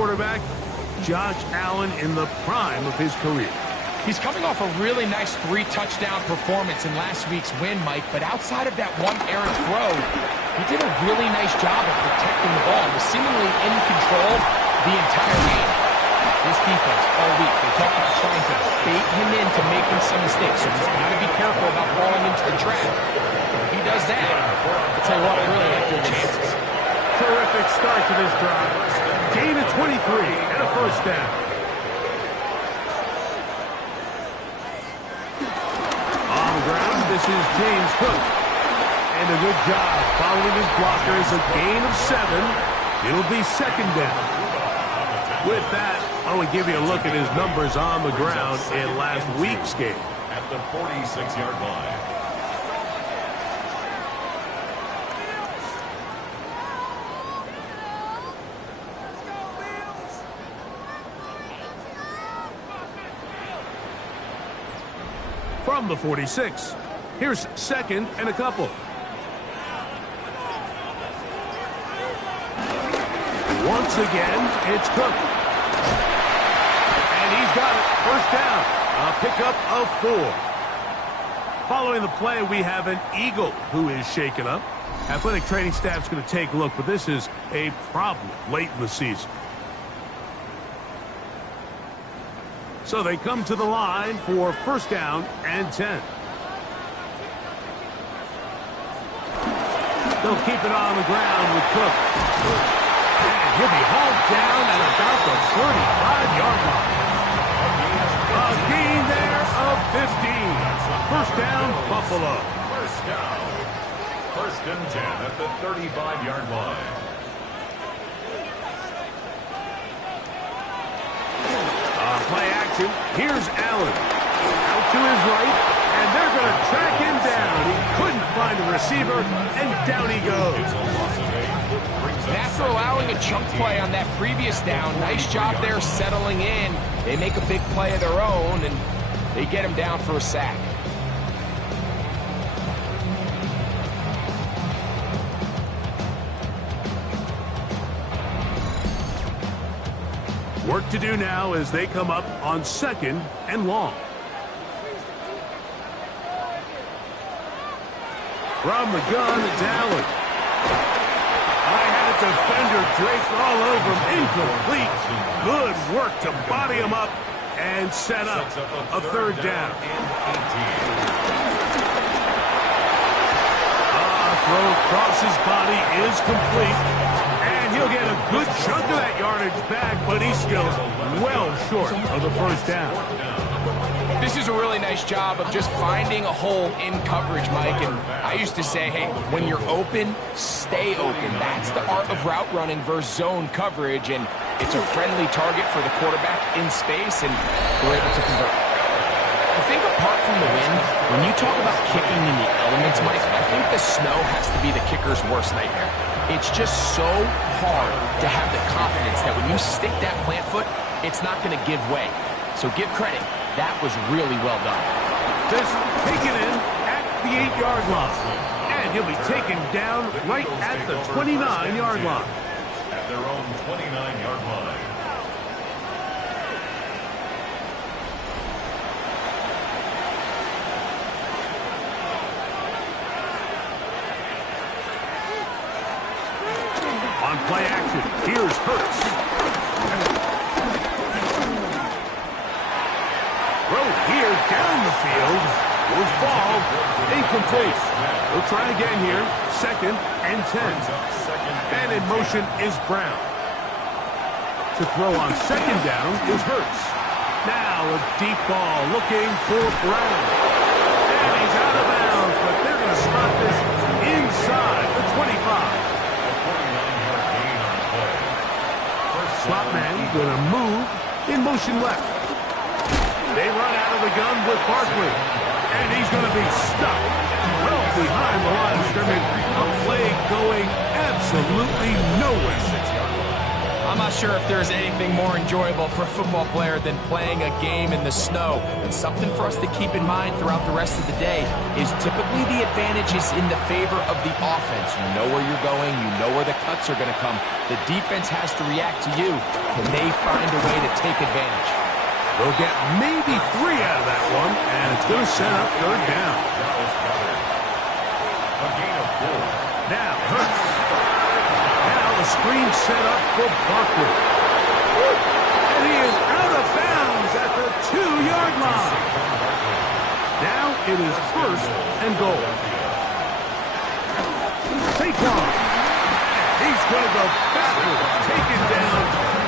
quarterback, Josh Allen in the prime of his career. He's coming off a really nice 3-touchdown performance in last week's win, Mike, but outside of that one errant throw, he did a really nice job of protecting the ball. He was seemingly in control the entire game. This defense all week, they talk about trying to bait him into making some mistakes, so he's got to be careful about falling into the trap. If he does that, I'll tell you what, I really like their chances. Terrific start to this drive. Gain of 23 and a first down. On the ground, this is James Cook. And a good job following his blockers. A gain of 7. It'll be second down. With that, I want to give you a look at his numbers on the ground in last week's game. At the 46-yard line. From the 46, here's second and a couple. Once again, it's Cook. And he's got it. First down. A pickup of 4. Following the play, we have an Eagle who is shaken up. Athletic training staff's going to take a look, but this is a problem late in the season. So they come to the line for first down and 10. They'll keep it on the ground with Cook. And he'll be hauled down at about the 35-yard line. A gain there of 15. First down, Buffalo. First down. First and 10 at the 35-yard line. Play action. Here's Allen. Out to his right, and they're going to track him down. He couldn't find a receiver, and down he goes. And after allowing a chunk play on that previous down, nice job there settling in. They make a big play of their own, and they get him down for a sack. Work to do now as they come up on second and long. From the gun, it's Allen. I had a defender draped all over him. Incomplete. Good work to body him up and set up a third down. Throw across his body is complete. He'll get a good chunk of that yardage back, but he's still well short of the first down. This is a really nice job of just finding a hole in coverage, Mike. And I used to say, hey, when you're open, stay open. That's the art of route running versus zone coverage. And it's a friendly target for the quarterback in space, and they're able to convert. I think apart from the wind, when you talk about kicking in the elements, Mike, I think the snow has to be the kicker's worst nightmare. It's just so hard to have the confidence that when you stick that plant foot, it's not going to give way. So give credit. That was really well done. Just taken in at the 8-yard line. And he'll be taken down right at the 29-yard line. At their own 29-yard line. On play action, here's Hurts. Throw here down the field. Will fall. Incomplete. We'll try again here. Second and 10. And in motion is Brown. To throw on second down is Hurts. Now a deep ball looking for Brown. And he's out of bounds, but they're going to stop this inside the 25. Slot man going to move in motion left. They run out of the gun with Barkley. And he's going to be stuck well behind the line of scrimmage. A play going absolutely nowhere. I'm not sure if there's anything more enjoyable for a football player than playing a game in the snow. And something for us to keep in mind throughout the rest of the day is typically the advantage is in the favor of the offense. You know where you're going. You know where the cuts are going to come. The defense has to react to you. Can they find a way to take advantage? They'll get maybe 3 out of that one, and it's going to set up third down. A gain of 4. Now, Hurts. Now the screen set up for Barkley. And he is out of bounds at the 2-yard line. Now it is first and goal. Saquon. And he's going to go backward. Taken down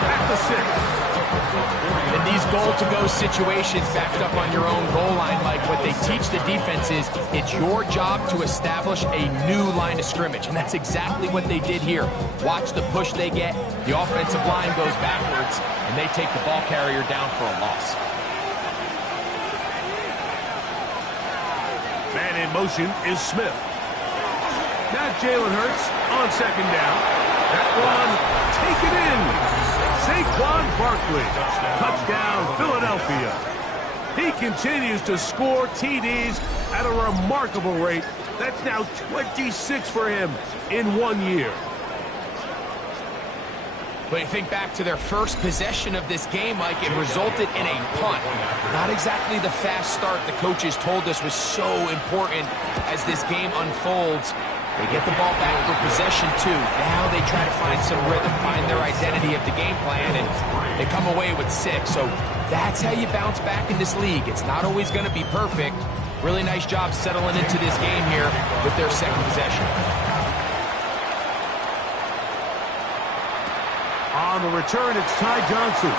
at the 6. In these goal-to-go situations backed up on your own goal line, Mike, what they teach the defense is it's your job to establish a new line of scrimmage, and that's exactly what they did here. Watch the push they get. The offensive line goes backwards, and they take the ball carrier down for a loss. Man in motion is Smith. Now Jalen Hurts on second down. That one taken in. Saquon Barkley. Touchdown, Philadelphia. He continues to score TDs at a remarkable rate. That's now 26 for him in 1 year. When you think back to their first possession of this game, Mike, it resulted in a punt. Not exactly the fast start the coaches told us was so important as this game unfolds. They get the ball back for possession 2. Now they try to find some rhythm, find their identity of the game plan, and they come away with 6. So that's how you bounce back in this league. It's not always going to be perfect. Really nice job settling into this game here with their second possession. On the return, it's Ty Johnson.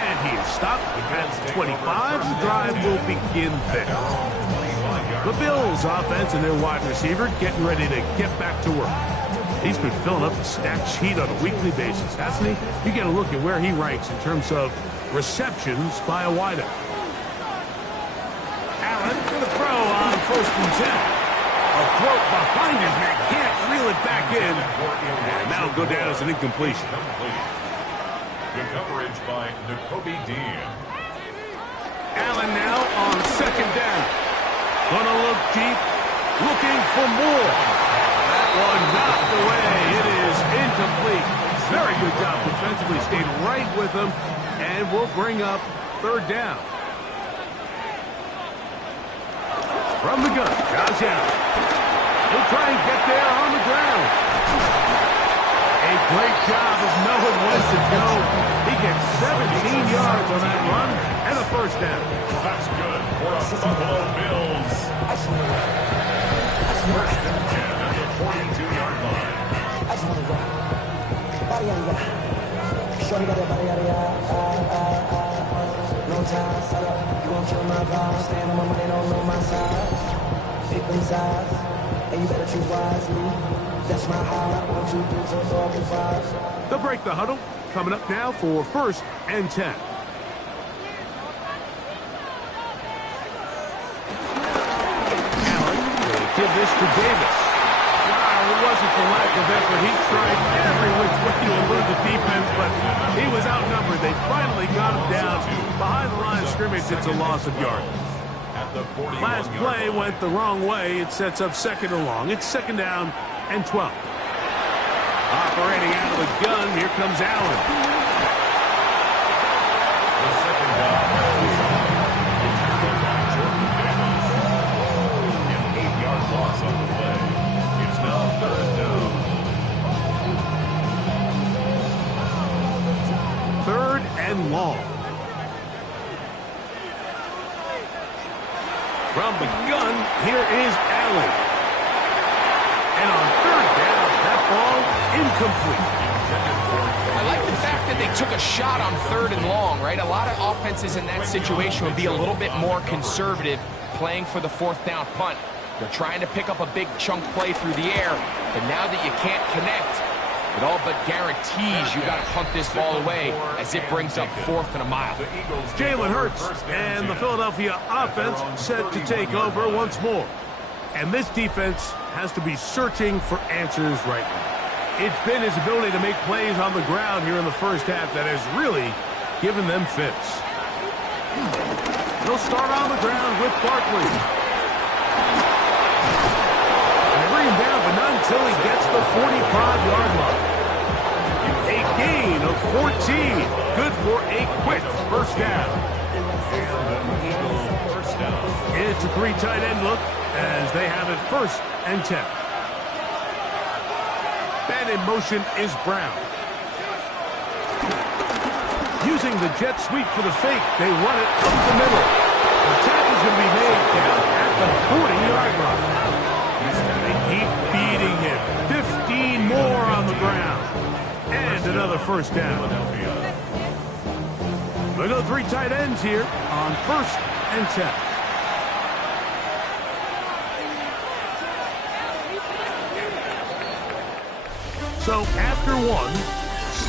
And he is stopped at 25. The drive will begin there. The Bills offense and their wide receiver getting ready to get back to work. He's been filling up the stat sheet on a weekly basis, hasn't he? You get a look at where he ranks in terms of receptions by a wideout. Allen for the throw on 1st and 10. A throat behind his man, can't reel it back in. And that'll go down as an incompletion. Good coverage by N'Kobe Dean. Allen now on 2nd down. Gonna look deep, looking for more. That one knocked away. It is incomplete. Very good job defensively. Stayed right with them, and will bring up 3rd down. From the gun, Josh Allen. He'll try and get there on the ground. A great job of knowing when to go. He gets 17 yards on that run and a 1st down. That's good for a Buffalo Bills. 1st and 10 at the 42-yard line. No time, set up. You won't kill my vibe. Stand on my money, don't know my side. Pick them sides, and you better choose wisely. That's my high. 1, 2, 3, 4, 5. They'll break the huddle. Coming up now for 1st and 10. Allen will give this to Davis. Wow, it wasn't for lack of effort. He tried every which way to elude the defense, but he was outnumbered. They finally got him down. Behind the line of scrimmage, it's a loss of yardage. Last play went the wrong way. It sets up 2nd and long. It's 2nd down and 12. Operating out of the gun, here comes Allen. The 2nd down. An 8-yard loss on the play. It's now 3rd down. 3rd and long. From the gun, here is Allen. And on 3rd down, that ball incomplete. I like the fact that they took a shot on 3rd and long, right? A lot of offenses in that situation would be a little bit more conservative playing for the 4th down punt. They're trying to pick up a big chunk play through the air, but now that you can't connect, it all but guarantees you got to punt this ball away as it brings up 4th and a mile. Jalen Hurts and the Philadelphia offense set to take over once more. And this defense has to be searching for answers right now. It's been his ability to make plays on the ground here in the first half that has really given them fits. They'll start on the ground with Barkley. And they bring him down, but not until he gets the 45-yard line. A gain of 14. Good for a quick first down. It's a 3 tight end look as they have it 1st and 10. And in motion is Brown. Using the jet sweep for the fake, they run it up the middle. The tackle's going to be made down at the 40-yard line. They keep beating him. 15 more on the ground. And another first down. Look at the 3 tight ends here on 1st and 10. So after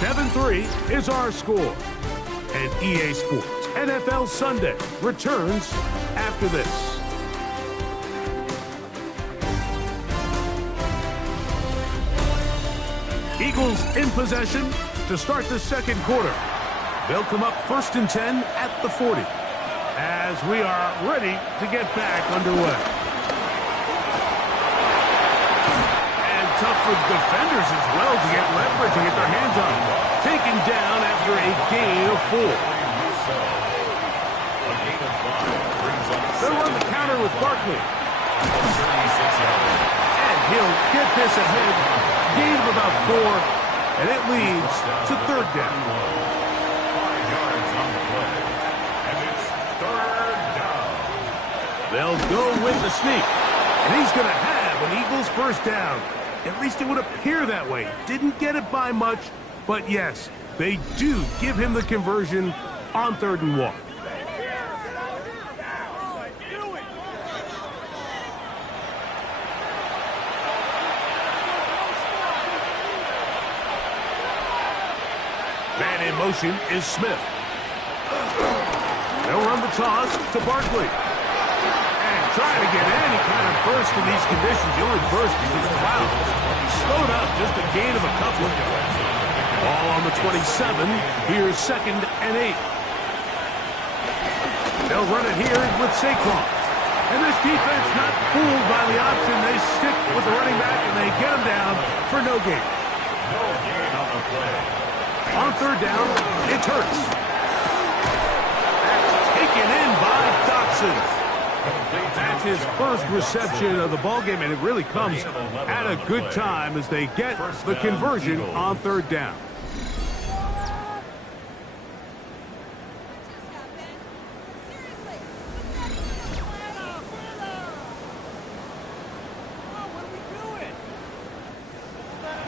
7-3 is our score. And EA Sports NFL Sunday returns after this. Eagles in possession to start the second quarter. They'll come up 1st and 10 at the 40 as we are ready to get back underway. Tough for the defenders as well to get leverage and get their hands on him. Taken down after a gain of 4. They'll run the counter with Barkley. And he'll get this ahead. Gain of about 4. And it leads to 3rd down. 5 yards on the play. And it's 3rd down. They'll go with the sneak. And he's going to have an Eagles first down. At least it would appear that way. Didn't get it by much, but yes, they do give him the conversion on 3rd and 1. Man in motion is Smith. They'll run the toss to Barkley. Trying to get any kind of burst in these conditions. The only burst is these clouds. Slowed up, just a gain of a couple. Ball on the 27. Here's 2nd and 8. They'll run it here with Saquon. And this defense not fooled by the option. They stick with the running back and they get him down for no gain. No gain on the play. On 3rd down, it's Hurts. That's taken in by Dotson. That's his first reception of the ballgame, and it really comes at a good time as they get the conversion on 3rd down.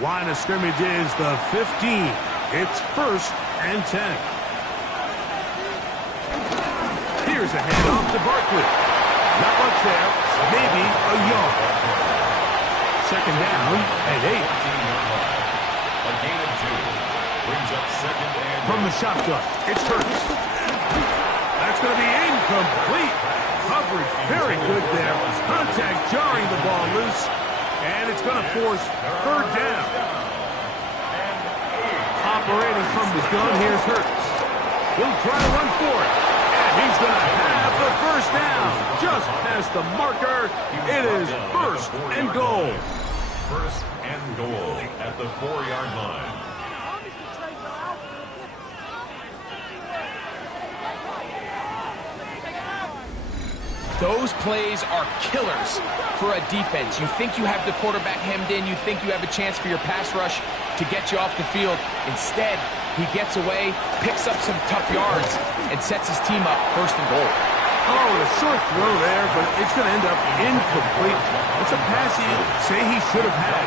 Line of scrimmage is the 15. It's 1st and 10. Here's a handoff to Barkley. Not much there, maybe a yard. 2nd down and 8. A gain of 2. Brings up 2nd and 8. From the shotgun, it's Hurts. That's going to be incomplete. Coverage very good there. Contact jarring the ball loose. And it's going to force 3rd down. Operating from the gun, here's Hurts. He'll try to run for it. He's going to have the first down. Just past the marker. It is 1st and goal. 1st and goal at the 4-yard line. Those plays are killers for a defense. You think you have the quarterback hemmed in. You think you have a chance for your pass rush to get you off the field. Instead, he gets away, picks up some tough yards, and sets his team up 1st and goal. Oh, a short throw there, but it's going to end up incomplete. It's a pass he'd say he should have had.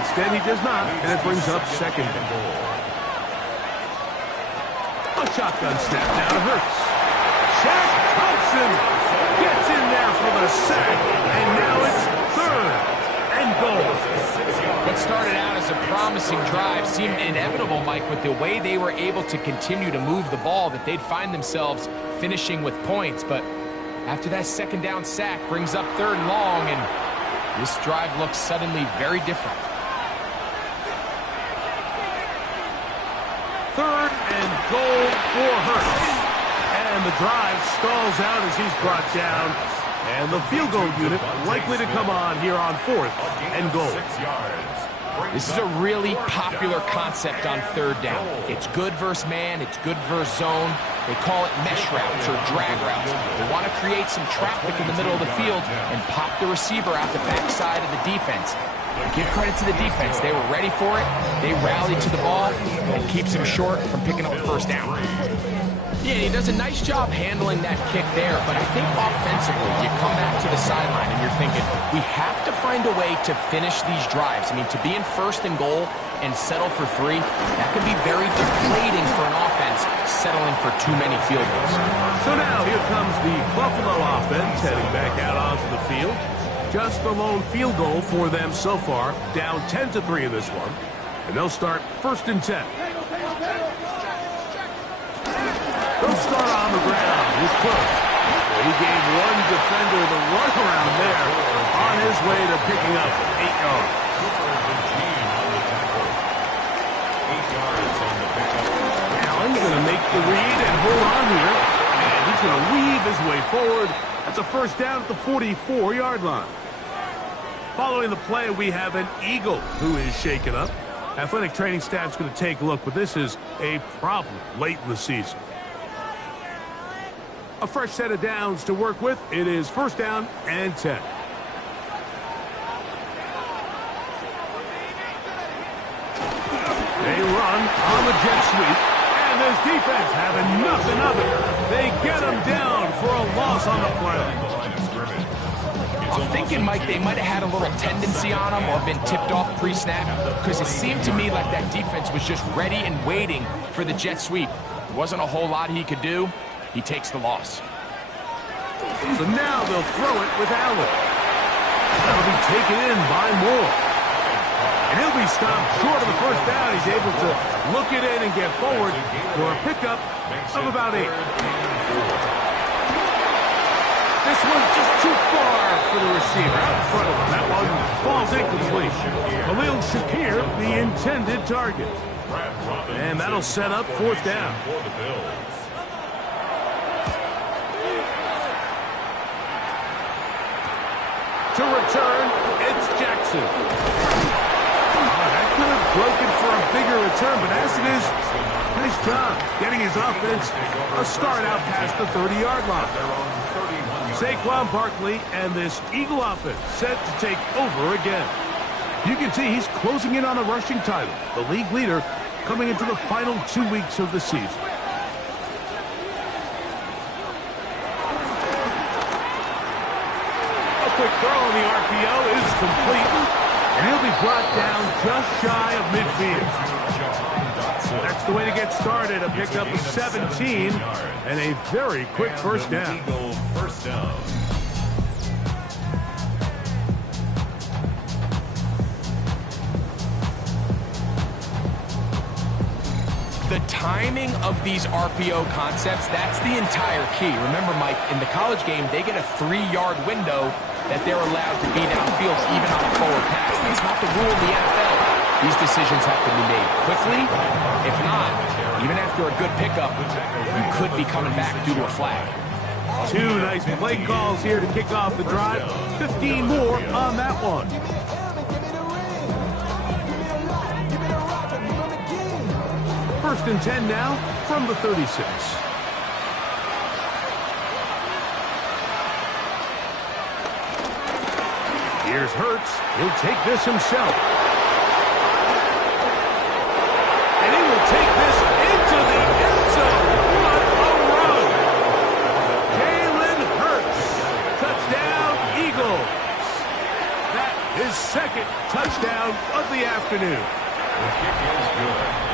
Instead, he does not, and it brings up 2nd and goal. A shotgun snap now to Hurts. Shaq Thompson gets in there for the sack, and now it's 3rd and goal. What started out as a promising drive seemed inevitable, Mike, with the way they were able to continue to move the ball, that they'd find themselves finishing with points. But after that 2nd down sack brings up 3rd and long, and this drive looks suddenly very different. 3rd and goal for Hurts. And the drive stalls out as he's brought down. And the field goal unit likely to come on here on 4th and goal. 6 yards. This is a really popular concept on 3rd down. It's good versus man, it's good versus zone. They call it mesh routes or drag routes. They want to create some traffic in the middle of the field and pop the receiver out the backside of the defense. Give credit to the defense. They were ready for it. They rallied to the ball and keeps him short from picking up the 1st down. Yeah, he does a nice job handling that kick there, but I think offensively, you come back to the sideline and you're thinking, we have to find a way to finish these drives. I mean, to be in 1st and goal and settle for 3, that can be very deflating for an offense settling for too many field goals. So now here comes the Buffalo offense heading back out onto the field. Just the lone field goal for them so far, down 10-3 in this one. And they'll start 1st and 10. They'll start on the ground with Cook. He gave one defender the run around there on his way to picking up 8 yards. 8 yards on the pickup. Allen's going to make the read and hold on here. And he's going to weave his way forward. That's a 1st down at the 44-yard line. Following the play, we have an Eagle who is shaken up. Athletic training staff's going to take a look, but this is a problem late in the season. A fresh set of downs to work with. It is 1st down and 10. They run on the jet sweep, and this defense having nothing of it. They get him down for a loss on the play. I'm thinking, Mike, they might have had a little tendency on him or been tipped off pre-snap, because it seemed to me like that defense was just ready and waiting for the jet sweep. There wasn't a whole lot he could do. He takes the loss. So now they'll throw it with Allen. That'll be taken in by Moore. And he'll be stopped short of the 1st down. He's able to look it in and get forward for a pickup of about 8. This one's just too far for the receiver out in front of him. That one falls incomplete. Khalil Shakir, the intended target. And that'll set up 4th down. To return, it's Jackson. That could have broken for a bigger return, but as it is, nice job getting his offense a start out past the 30-yard line. Saquon Barkley and this Eagle offense set to take over again. You can see he's closing in on a rushing title, the league leader coming into the final 2 weeks of the season. Quick throw on the RPO is complete, and he'll be brought down just shy of midfield. That's the way to get started. A pickup of 17 and a very quick 1st down. The timing of these RPO concepts, that's the entire key. Remember, Mike, in the college game, they get a 3-yard window that they're allowed to be downfield even on a forward pass. That's not the rule in the NFL. These decisions have to be made quickly. If not, even after a good pickup, you could be coming back due to a flag. 2 nice play calls here to kick off the drive. 15 more on that one. First and 10 now from the 36. Here's Hurts. He'll take this himself. And he will take this into the end zone. What a run. Jalen Hurts. Touchdown, Eagles. That is 2nd touchdown of the afternoon. The kick is good.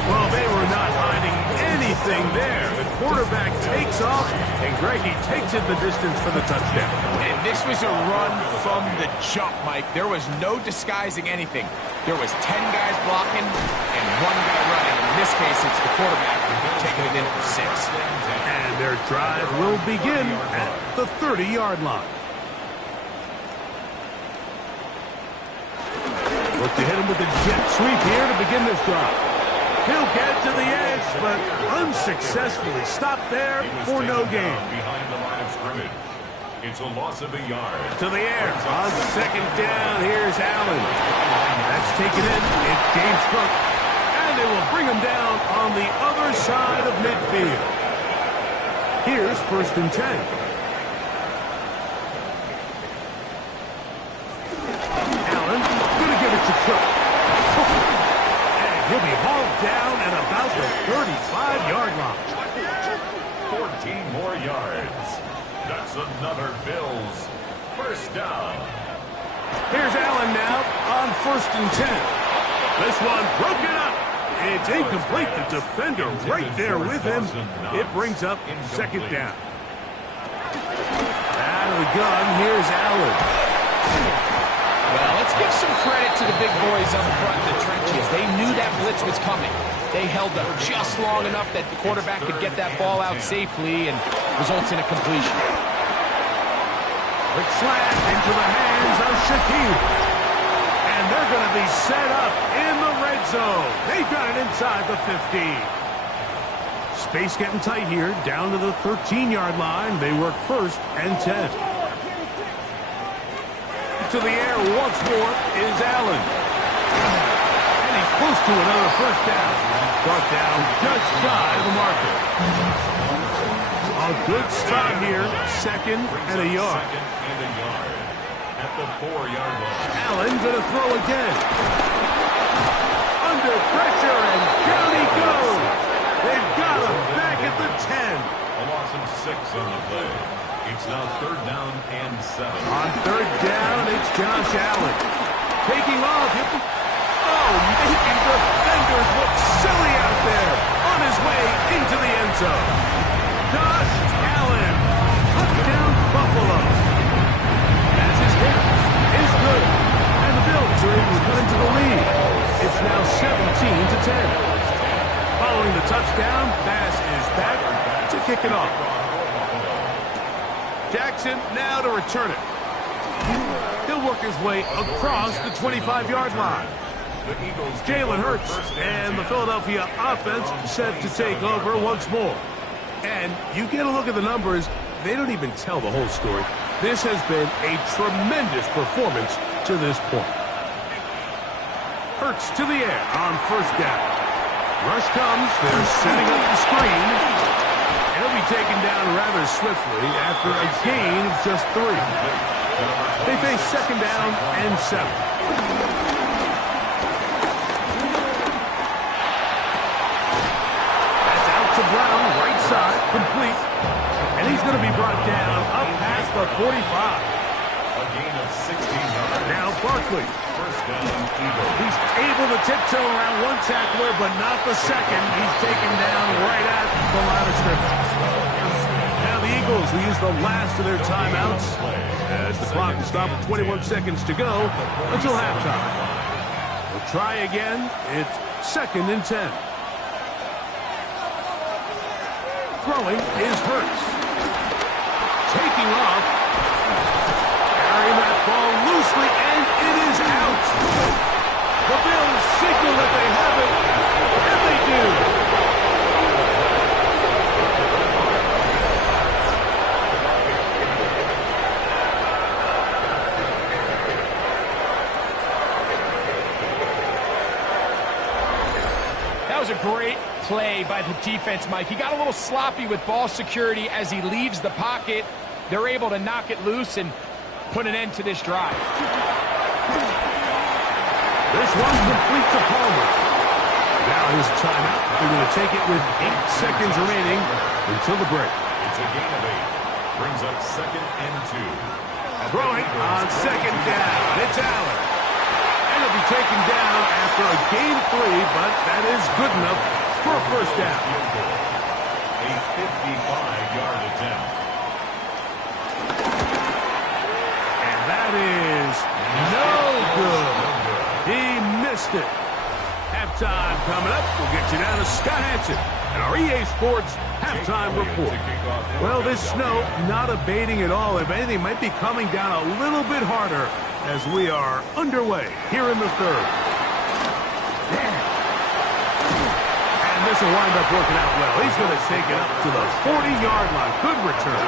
Well, they were not hiding anything there. The quarterback takes off, and Greggy takes it the distance for the touchdown. And this was a run from the jump, Mike. There was no disguising anything. There was 10 guys blocking and 1 guy running. In this case, it's the quarterback taking it in for 6. And their drive will begin at the 30-yard line. Look to hit him with a jet sweep here to begin this drive. He'll get to the edge, but unsuccessfully stopped there for no gain. Behind the line of scrimmage. It's a loss of a yard. To the air. On second down, here's Allen. That's taken in. It's James Cook. And they will bring him down on the other side of midfield. Here's 1st and 10. Allen going to give it to Cook. And he'll be hauled down at about the 35-yard line. 14 more yards. That's another Bills first down. Here's Allen now on 1st and 10. This one broken up. It's incomplete. The defender right there with him. It brings up 2nd down. Out of the gun, here's Allen. Well, let's give some credit to the big boys up front in the trenches. They knew that blitz was coming. They held up just long enough that the quarterback could get that ball out safely and results in a completion. Quick slant into the hands of Shaquille. And they're going to be set up in the red zone. They've got it inside the 15. Space getting tight here, down to the 13-yard line. They work 1st and 10. To the air once more is Allen. And he's close to another 1st down. Brought down just shy of the marker. A good start here, 2nd and a yard. At the 4-yard line. Allen going to throw again. Under pressure, and down he goes. They've got him back at the 10. A loss of 6 on the play. It's now 3rd down and 7. On 3rd down, it's Josh Allen. Taking off. Oh, making defenders look silly out there. On his way into the end zone. Josh Allen. Touchdown, Buffalo. As his hit is good. And the Bills are able to put into the lead. It's now 17-10. Following the touchdown, pass is back to kick it off. Jackson now to return it. He'll work his way across the 25-yard line. Jalen Hurts and the Philadelphia offense set to take over once more. And you get a look at the numbers, they don't even tell the whole story. This has been a tremendous performance to this point. Hurts to the air on 1st down. Rush comes, they're setting up the screen. He'll be taken down rather swiftly after a gain of just 3. They face 2nd down and 7. That's out to Brown, right side, complete. And he's going to be brought down up past the 45. A gain of 16 yards. Now Barkley. First down, Eagles. He's able to tiptoe around one tackler, but not the second. He's taken down right at the line of scrimmage. Now the Eagles will use the last of their timeouts as the clock will stop with 21 seconds to go until halftime. We'll try again. It's 2nd and 10. Throwing is Hurts. Taking off. Carrying that ball loosely, and it is out. The Bills signal that they have it, and they do. That was a great play by the defense, Mike. He got a little sloppy with ball security as he leaves the pocket. They're able to knock it loose and put an end to this drive. This one complete to Palmer. Now his timeout. They're going to take it with 8 seconds remaining until the break. It's a gain of 8. Brings up 2nd and 2. Throwing on 2nd down. It's Allen. And he'll be taken down after a gain 3, but that is good enough for a 1st down. A 55-yard attempt. And that is no good. He missed it. Halftime coming up. We'll get you down to Scott Hansen and our EA Sports halftime report. Well, this snow not abating at all. If anything, might be coming down a little bit harder as we are underway here in the 3rd. this will wind up working out well. He's going to take it up to the 40-yard line. Good return.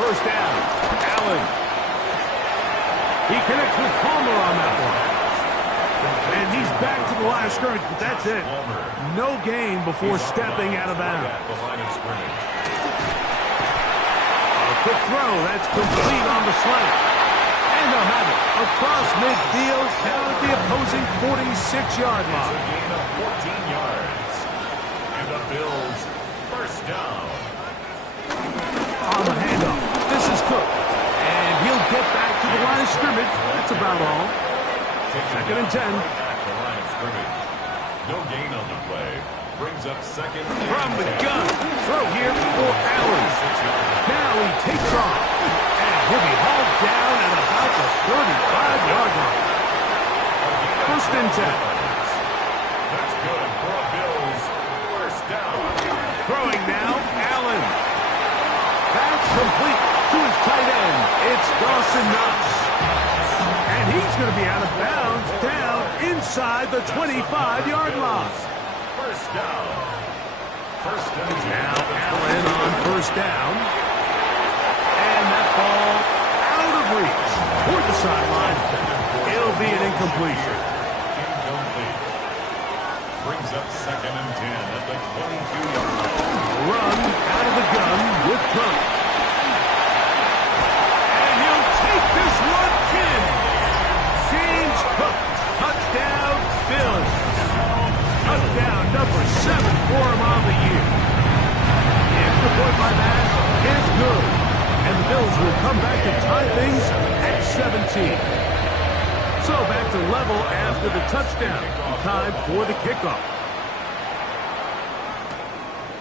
First down, Allen. He connects with Palmer on that one. And he's back to the line of scrimmage, but that's it. No gain before stepping out of bounds. A quick throw, that's complete on the slant. And they'll have it across midfield, down at the opposing 46-yard line. It's a gain of 14 yards. And the Bills first down. On the handoff, this is Cook. And he'll get back to the line of scrimmage. That's about all. Second and 10. The line of scrimmage. No gain on the play. Brings up second. From the gun. Throw here for Allen. Now he takes off. And he'll be hauled down at about the 35-yard line. First and 10. That's good for a Bills first down. Throwing now, Allen. That's complete to his tight end. It's Dawson Knox. And he's going to be out of bounds down inside the 25-yard line. First down. First down. Now Allen on first down. And that ball out of reach toward the sideline. It'll be an incompletion. Incomplete. Brings up second and 10 at the 22-yard line. Run out of the gun with Cook. And he'll take this one in. James Cook. Touchdown, Bills. Touchdown number 7 for him on the year. The extra point by that is good. And the Bills will come back to tie things at 17. So back to level after the touchdown. Time for the kickoff.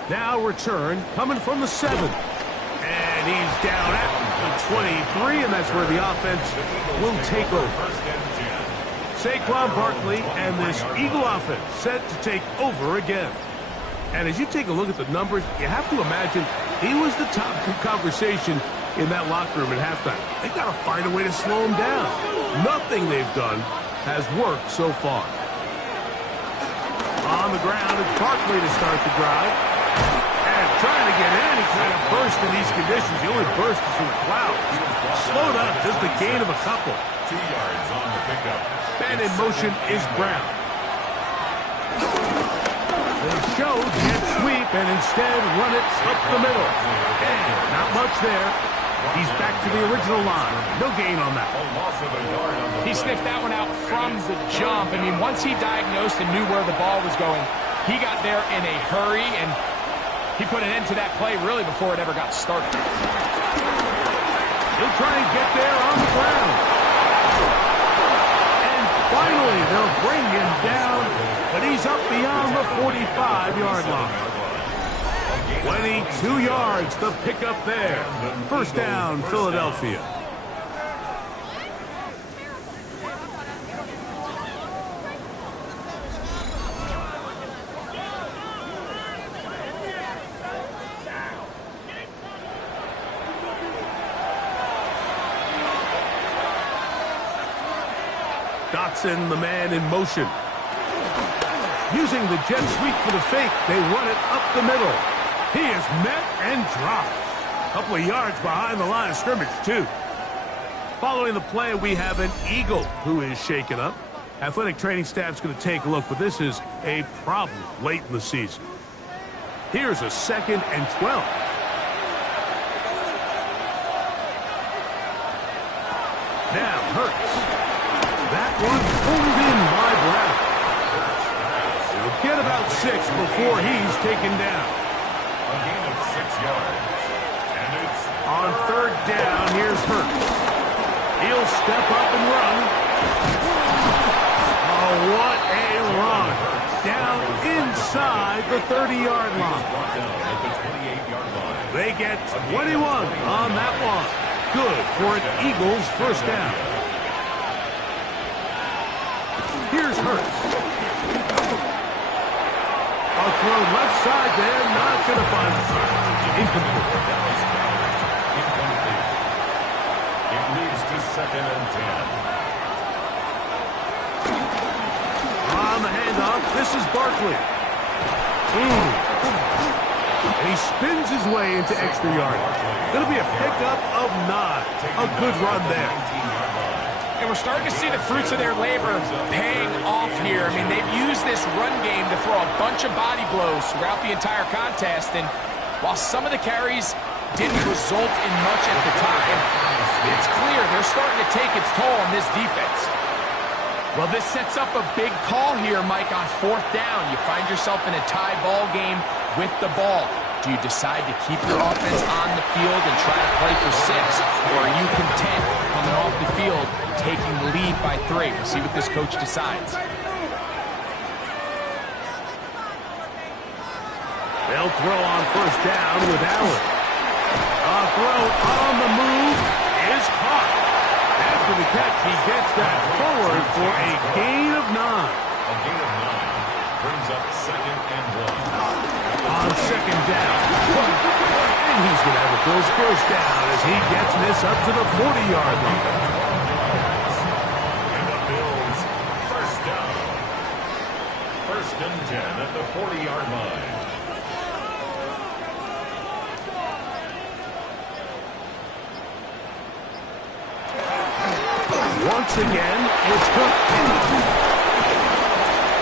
Now return coming from the 7. And he's down at the 23, and that's where the offense will take over. Saquon Barkley and this Eagle offense set to take over again. And as you take a look at the numbers, you have to imagine he was the top conversation in that locker room at halftime. They've got to find a way to slow him down. Nothing they've done has worked so far. On the ground, it's Barkley to start the drive. And trying to get any kind of burst in these conditions. The only burst is from the clouds. Slowed up, just a gain of a couple. 2 yards on the pickup. And in motion is Brown. They show jet sweep and instead run it up the middle. And not much there. He's back to the original line. No gain on that. A loss of a yard on the He sniffed that one out from the jump. I mean, once he diagnosed and knew where the ball was going, he got there in a hurry, and he put an end to that play really before it ever got started. He'll try and get there on the ground. And finally, they'll bring him down, but he's up beyond the 45-yard line. 22 yards, the pickup there. First down, Philadelphia. Dotson, the man in motion. Using the jet sweep for the fake, they run it up the middle. He is met and dropped. A couple of yards behind the line of scrimmage, too. Following the play, we have an Eagle who is shaken up. Athletic training staff's going to take a look, but this is a problem late in the season. Here's a 2nd and 12. Now Hurts. That one pulled in by Brown. He'll get about 6 before he's taken down. A gain of 6 yards. And it's On third down, here's Hurts. He'll step up and run. Oh, what a run. Down inside the 30-yard line. brought down at the 28-yard line. They get 21 on that one. Good for an Eagles first down. Here's Hurts. A throw left side there, not going to find it. Incomplete. Incomplete. It leads to 2nd and 10. handoff. This is Barkley. And he spins his way into extra yardage. Going to be a pickup of 9. A good run there. And we're starting to see the fruits of their labor paying off here. I mean, they've used this run game to throw a bunch of body blows throughout the entire contest. And while some of the carries didn't result in much at the time, it's clear they're starting to take its toll on this defense. Well, this sets up a big call here, Mike, on 4th down. You find yourself in a tie ball game with the ball. Do you decide to keep your offense on the field and try to play for 6? Or are you content coming off the field, taking the lead by 3? We'll see what this coach decides. They'll throw on 1st down with Allen. A throw on the move is caught. After the catch, he gets that forward for a gain of 9. A gain of 9 brings up 2nd and 1. On 2nd down. And he's going to have a Bills 1st down as he gets this up to the 40-yard line. And the Bills 1st down. 1st and 10 at the 40-yard line. Once again, it's Cook.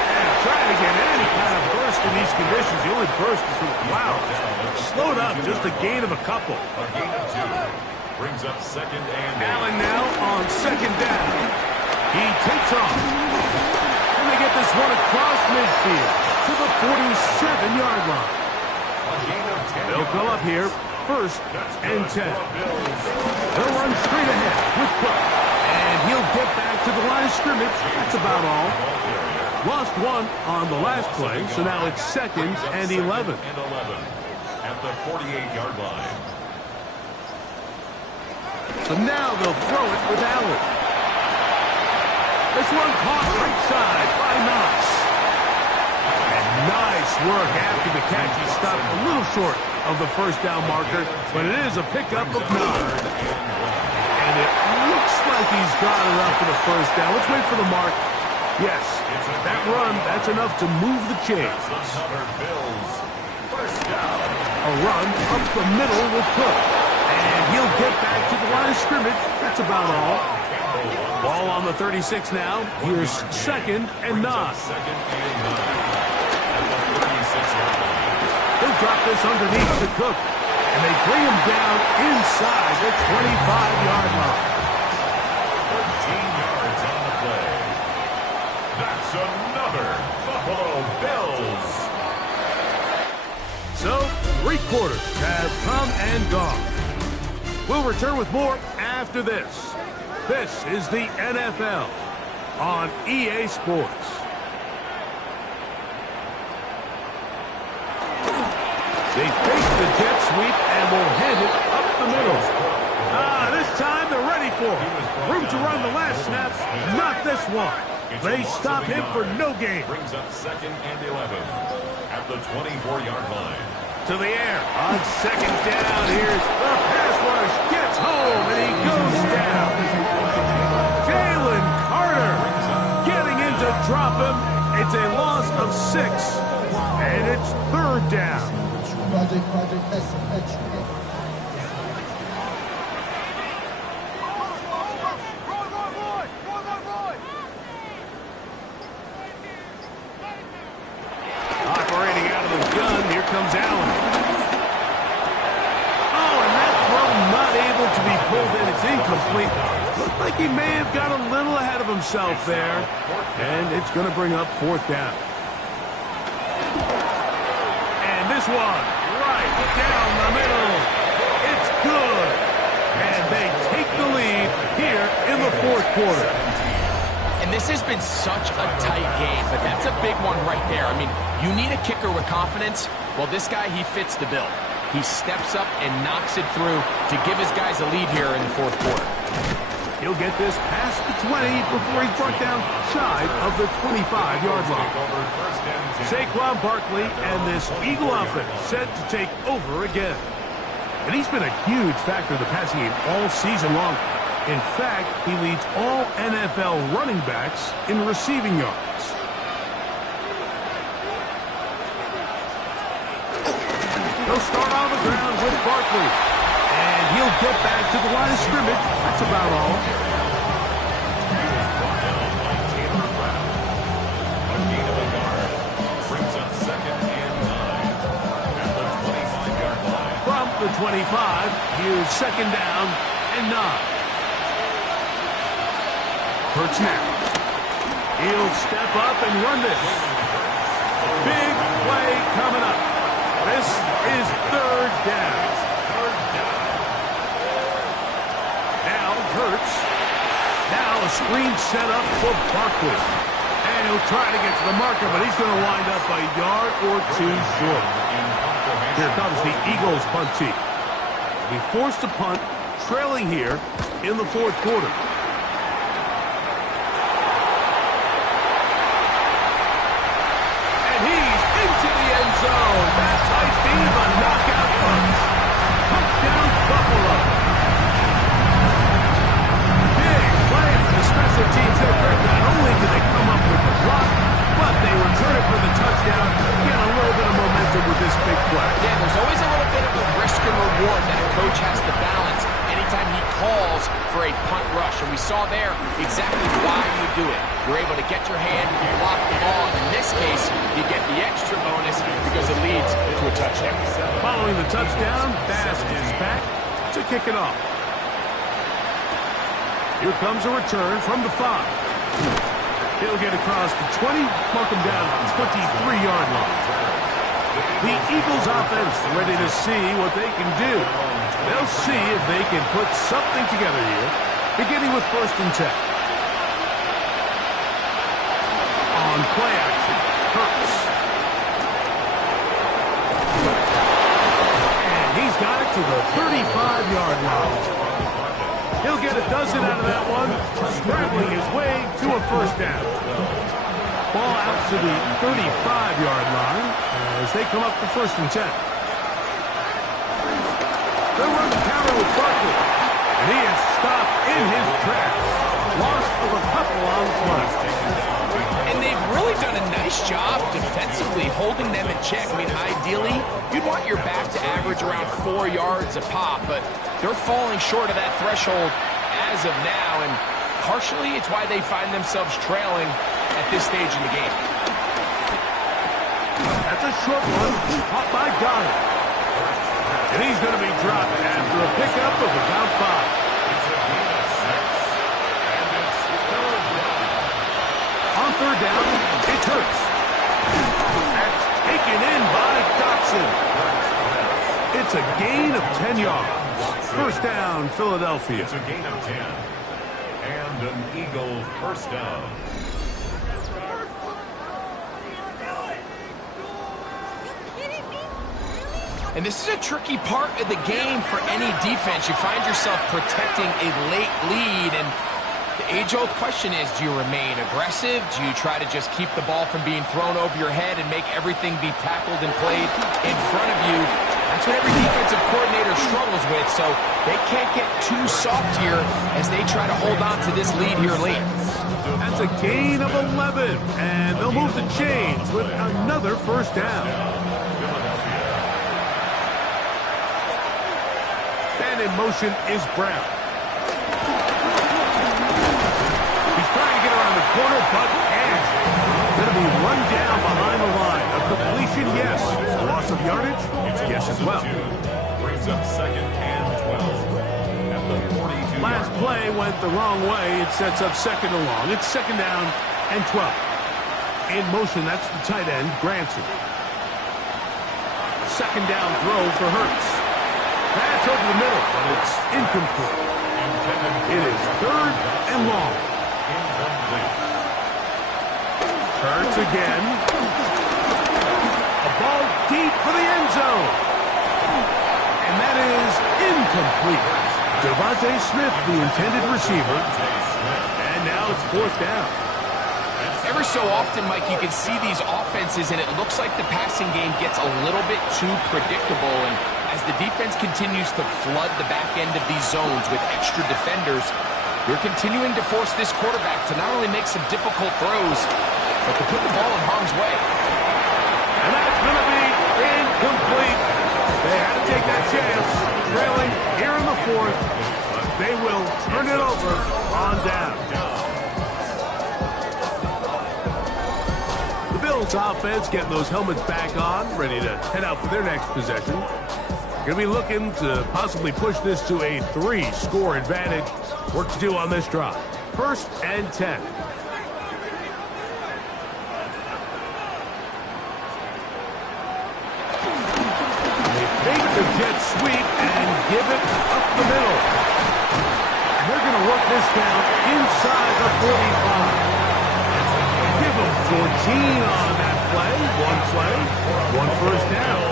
And trying to get any kind of burst in these conditions. The only burst is from the clouds. Slowed up, just a gain of a couple. A gain of 2 brings up 2nd and 8. Allen now on 2nd down. He takes off. And they get this one across midfield to the 47-yard line. A gain of 10. They'll go up here, 1st and 10. They'll run straight ahead with Cook. And he'll get back to the line of scrimmage. That's about all. Lost 1 on the last play, so now it's 2nd and 11. At the 48-yard line. So now they'll throw it with Allen. This one caught right side by Knox. And nice work after the catch. He stopped a little short of the 1st down marker, but it is a pickup of 9. And it looks like he's got enough for the 1st down. Let's wait for the mark. Yes, that run, that's enough to move the chains. A run up the middle with Cook. And he'll get back to the line of scrimmage. That's about all. Ball on the 36 now. Here's 2nd and 9. He'll drop this underneath to Cook. And they bring him down inside the 25-yard line. 13 yards on the play. That's another Buffalo Bills. So, 3 quarters have come and gone. We'll return with more after this. This is the NFL on EA Sports. They fake the jet sweep and will hand it up the middle. This time they're ready for it. Room to run the last snap, not this one. They stop him for no gain. Brings up 2nd and 11 at the 24-yard line. To the air on 2nd down. Here's the pass rush. Gets home and he goes down. Jalen Carter getting in to drop him. It's a loss of 6. And it's 3rd down. Operating out of the gun, here comes Allen. Oh, and that throw not able to be pulled in. It's incomplete. Looked like he may have got a little ahead of himself there. And it's going to bring up 4th down. And this one, right down the middle. It's good. And they take the lead here in the 4th quarter. And this has been such a tight game, but that's a big one right there. I mean, you need a kicker with confidence. Well, this guy, he fits the bill. He steps up and knocks it through to give his guys a lead here in the 4th quarter. He'll get this past the 20 before he's brought down shy of the 25-yard line. Saquon Barkley and this Eagle offense set to take over again. And he's been a huge factor in the passing game all season long. In fact, he leads all NFL running backs in receiving yards. They'll start on the ground with Barkley. And he'll get back to the line of scrimmage. That's about all. From the 25, here's second down and 9. Hurts now. He'll step up and run this. Big play coming up. This is third down. Now Hurts. Now a screen set up for Barkley. And he'll try to get to the marker, but he's going to wind up a yard or two short. Here comes the Eagles punt team. Be forced to punt, trailing here in the fourth quarter. And he's into the end zone. That might be the knockout punch. Touchdown, Buffalo. Big play for the special teams there, Greg. Not only did they come up with the block, but they return it for the touchdown. Get a little bit of momentum with this big play. Yeah, there's always a little bit of a risk and reward that a coach has to balance anytime he calls for a punt rush. And we saw there exactly why you do it. You're able to get your hand, block the ball. In this case, you get the extra bonus because it leads to a touchdown. Following the touchdown, Bass is back to kick it off. Here comes a return from the 5. He'll get across the 20, mark him down at the 23-yard line. The Eagles offense ready to see what they can do. They'll see if they can put something together here, beginning with 1st and 10. On play action, Hurts. And he's got it to the 35-yard line. He'll get a dozen out of that one, scrambling his way to a 1st down. Ball out to the 35-yard line as they come up to 1st and 10. They'll run the counter with Barkley, and he is stopped in his tracks. Loss of a couple on play. And they've really done a nice job defensively holding them in check. I mean, ideally, you'd want your back to average around 4 yards a pop, but they're falling short of that threshold as of now, and partially it's why they find themselves trailing at this stage in the game. That's a short one, caught by Goddard. And he's going to be dropped after a pickup of about 5. On 3rd down, it's Hurts. That's taken in by Dotson. It's a gain of 10 yards. 1st down, Philadelphia. It's a gain of 10. And an Eagle 1st down. And this is a tricky part of the game for any defense. You find yourself protecting a late lead, and the age-old question is, do you remain aggressive? Do you try to just keep the ball from being thrown over your head and make everything be tackled and played in front of you? That's what every defensive coordinator struggles with, so they can't get too soft here as they try to hold on to this lead here late. That's a gain of 11, and they'll move the chains with another 1st down. And in motion is Brown. He's trying to get around the corner, but can't. Going to be run down behind the line. A completion, yes. A loss of yardage, yes as well. Brings up 2nd and 12 at the 42. Last play went the wrong way. It sets up 2nd and long. It's 2nd down and 12. In motion, that's the tight end, Granson. 2nd down throw for Hurts. That's over the middle, but it's incomplete. It is 3rd and long. Hurts again. A ball deep for the end zone. And that is incomplete. Devontae Smith, the intended receiver. And now it's 4th down. Every so often, Mike, you can see these offenses, and it looks like the passing game gets a little bit too predictable. And as the defense continues to flood the back end of these zones with extra defenders, they're continuing to force this quarterback to not only make some difficult throws, but to put the ball in harm's way. And that's going to be incomplete. trailing here in the fourth, but they will turn it over on down. The Bills offense getting those helmets back on, ready to head out for their next possession. Going to be looking to possibly push this to a 3-score advantage. Work to do on this drive. 1st and 10. The jet sweep and give it up the middle. And they're going to work this down inside the 45. Give them 14 on that play. One first down.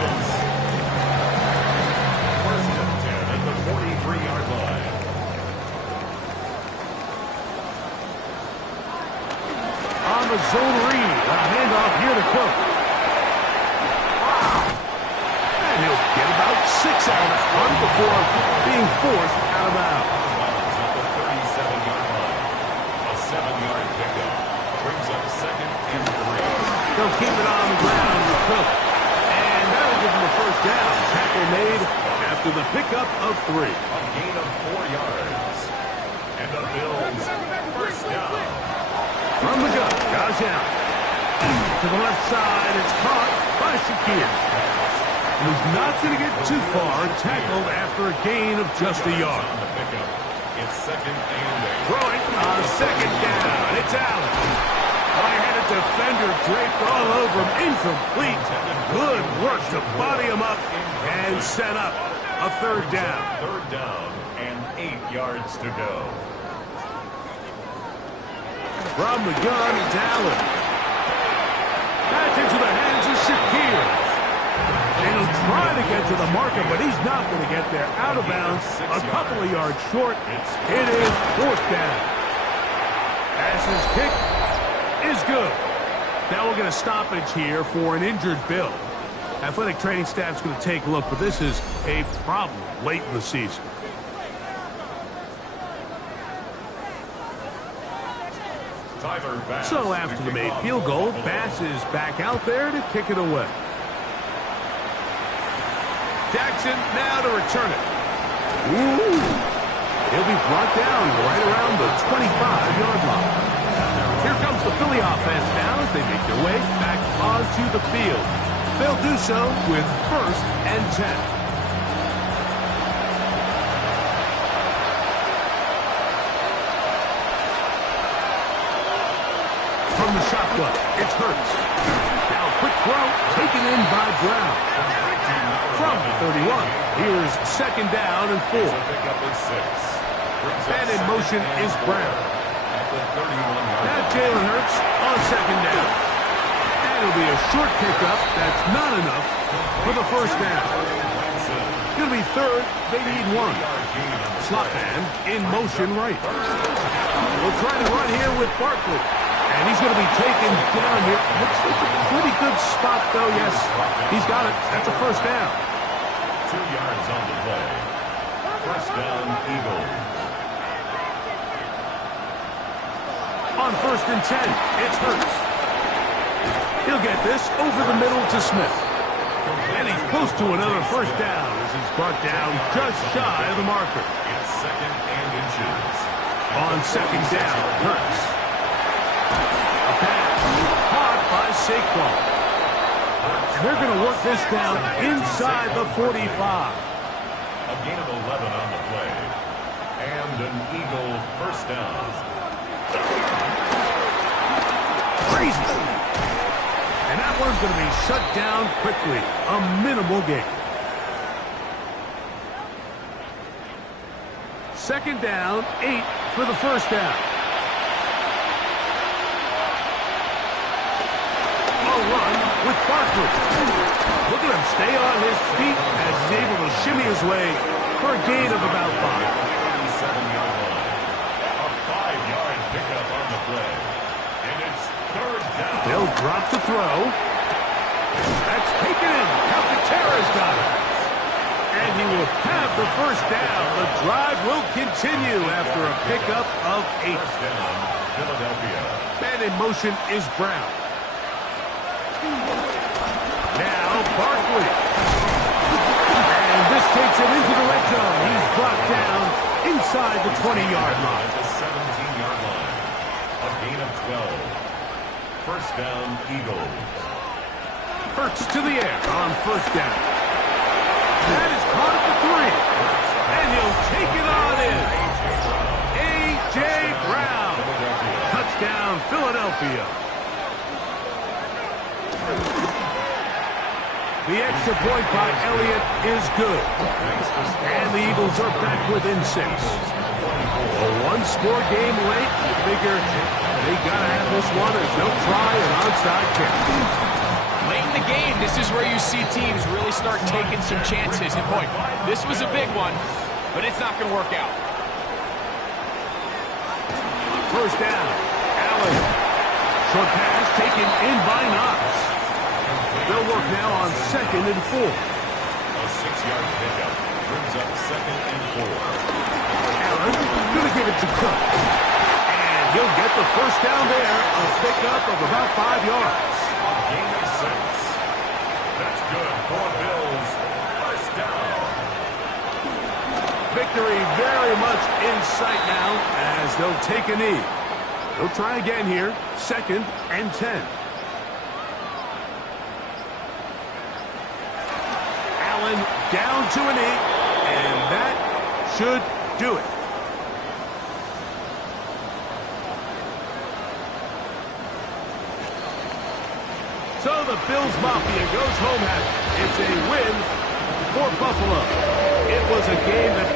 First and 10 at the 43-yard line. On the zone read. A handoff here to Cook. And he'll get about 6 out of the run before being forced out of bounds. At the 37-yard line. A 7-yard pickup. Brings up 2nd and 3. They'll keep it on the ground with Cook. And that'll give them a first down. Tackle made after the pickup of 3. A gain of 4 yards. And the Bills first down. From the gun, goes out. To the left side, it's caught by Shakir. He's not going to get too far, tackled after a gain of just a yard. On the pickup. It's 2nd and 8. Throwing on 2nd down. It's Allen. High-headed defender draped all over him. Incomplete. Good work to body him up and set up a 3rd down. 3rd down and 8 yards to go. From the gun, it's Allen. That's into the hands of Shakir. And he'll try to get to the marker, but he's not going to get there. Out of bounds, a couple of yards short. It is 4th down. Pass's kick is good. Now we'll get a stoppage here for an injured Bill. Athletic training staff's going to take a look, but this is a problem late in the season. So after the made field goal, Bass is back out there to kick it away. Jackson now to return it. Ooh. He'll be brought down right around the 25-yard line. Here comes the Philly offense now as they make their way back onto the field. They'll do so with 1st and 10. From the shotgun, it's Hurts. Now quick throw, taken in by Brown. From the 31, here's 2nd down and 4. And in motion is Brown. Now Jalen Hurts on 2nd down. And it'll be a short pickup. That's not enough for the first down. It'll be 3rd. They need 1. Slot man in motion right. We'll try to run here with Barkley. And he's going to be taken down here. Looks like a pretty good spot, though. Yes, he's got it. That's a first down. 2 yards on the play. First down, Eagles. On 1st and 10, it's Hurts. He'll get this over the middle to Smith. And he's close to another first down as he's brought down just shy of the marker. It's 2nd and inches. On 2nd down, Hurts. A pass caught by Saquon. And they're going to work this down inside the 45. A gain of 11 on the play. And an Eagle first down. Crazy. And that one's going to be shut down quickly. A minimal gain. 2nd down, 8 for the first down. Run with Barkley. Look at him stay on his feet as he's able to shimmy his way for a gain of about 5. 37-yard line. A 5-yard pickup on the play. And it's 3rd down. They'll drop to throw. That's taken in. Calcaterra's got it. And he will have the first down. The drive will continue after a pickup of 8. First down, Philadelphia. Man in motion is Brown. Now Barkley. And This takes him into the red zone. He's brought down inside the 20-yard line. The 17-yard line. A gain of 12. First down, Eagles. Hurts to the air on first down. That is caught at the 3. And he'll take it on in. A.J. Brown. Touchdown, Philadelphia. The extra point by Elliott is good. And the Eagles are back within 6. A one-score game late. You figure they got to have this one as they'll try an onside kick. Late in the game, this is where you see teams really start taking some chances. And boy, this was a big one, but it's not going to work out. First down, Allen. Short pass taken in by Knox. They'll work now on 2nd and 4. A 6-yard pickup brings up 2nd and 4. Allen going to give it to Cook. And he'll get the first down there, a pickup of about 5 yards. A gain of 6. That's good for Bills. First down. Victory very much in sight now as they'll take a knee. They'll try again here, 2nd and 10. Allen down to a knee, and that should do it. So the Bills Mafia goes home happy. It's a win for Buffalo. It was a game that